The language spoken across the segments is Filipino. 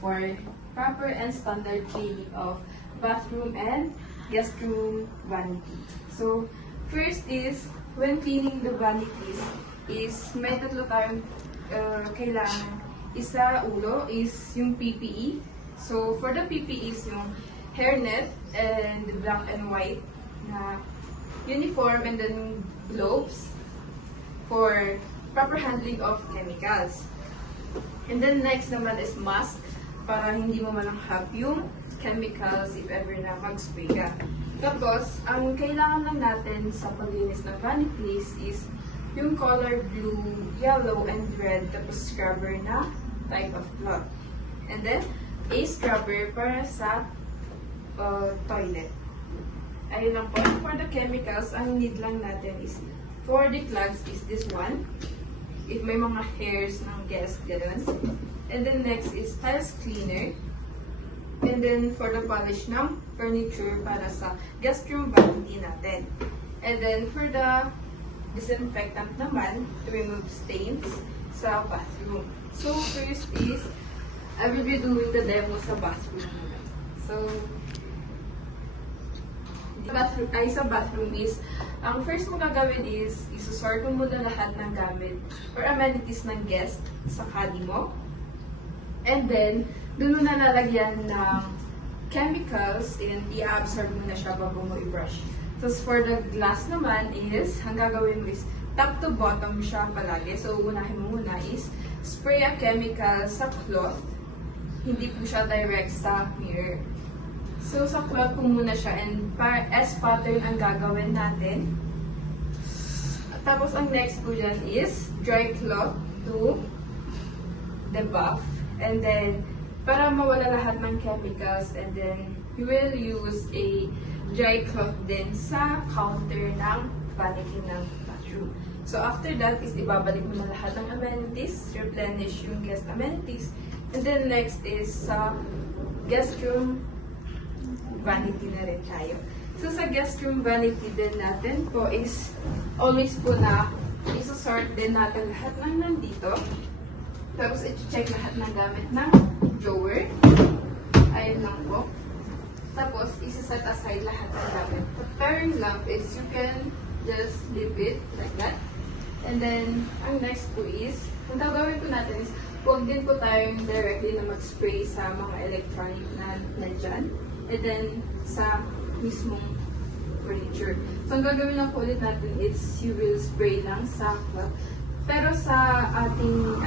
for proper and standard cleaning of bathroom and guest room vanity. So, first is, when cleaning the vanities, is may tatlo tayong kailangan. Isa, ulo, is yung PPE. So, for the PPE is yung hairnet and the black and white na uniform, and then gloves for proper handling of chemicals. And then next naman is mask para hindi mo malanghap yung chemicals if ever na mag-spray ka. Tapos, ang kailangan lang natin sa paglinis ng vanities is yung color blue, yellow, and red, tapos scrubber na type of cloth. And then, a scrubber para sa toilet. Ayun lang po. For the chemicals, ang need lang natin is, for the plugs is this one. If may mga hairs ng guest, gano'n. And then next is tiles cleaner. And then for the polish ng furniture para sa guest room vanity natin. And then for the disinfectant naman, to remove stains sa bathroom. So first is, I will be doing the demo sa bathroom. So, sa bathroom is, ang first mo gagawin is, isusort mo muna lahat ng gamit or amenities ng guest sa caddy mo. And then, doon mo na lalagyan ng chemicals and i-absorb mo na siya bago mo i-brush. So, for the glass naman is, ang gagawin mo is, top to bottom siya palagi. So, unahin mo muna is, spray a chemical sa cloth. Hindi po siya direct sa mirror. So, sa cloth po muna siya, and S pattern ang gagawin natin. Tapos, ang next po dyan is dry cloth to the buff. And then, para mawala lahat ng chemicals, and then, you will use a dry cloth din sa counter ng vanity ng bathroom. So, after that is ibabalik mo na lahat ng amenities, replenish yung guest amenities. And then, next is sa guest room vanity na rin tayo. So, sa guest room vanity din natin po is always po na isosort din natin lahat ng nandito. Tapos, i-check lahat ng gamit ng drawer. Ayun lang po. Tapos, isi-set aside lahat ng gamit. The pairing lamp is you can just leave it like that. And then, ang next po is, ang gagawin po natin is, huwag din po tayong directly na mag-spray sa mga electronic na nandyan. And then, sa mismong furniture. So, ang gagawin lang po ulit natin is, you will spray lang sa cloth. Pero sa ating,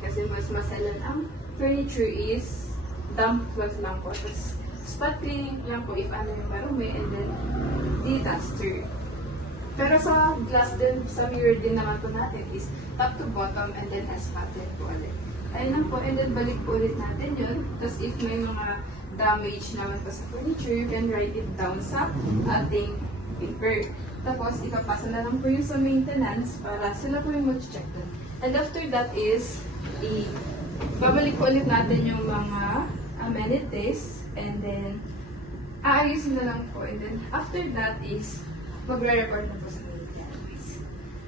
kasi mas masalan ang furniture is, damp cloth lang po. Tapos, spot cleaning lang po if ano yung marumi, and then, de-duster. Pero sa glass din, sa mirror din naman po natin is, top to bottom, and then S pattern po ulit. Ayun lang po, and then balik po ulit natin yun. Tapos, if may mga damage naman po sa furniture, you can write it down sa ating paper. Tapos, ipapasa na lang po yung sa maintenance para sila po yung mag-check dun. And after that is, babalik po ulit natin yung mga amenities, and then, aayusin na lang po. And then, after that is, magre-report na po sa maintenance.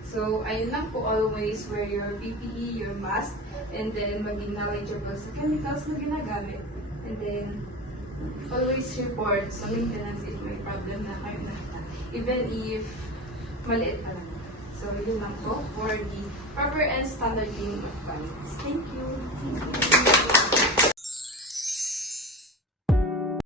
So, ayun lang po, always wear your PPE, your mask, and then, maging knowledgeable sa chemicals na ginagamit. And then, always report sa maintenance if may problem na kayo nakita. Even if maliit pa lang. So, yun lang po for the proper and standard cleaning of vanities. Thank you.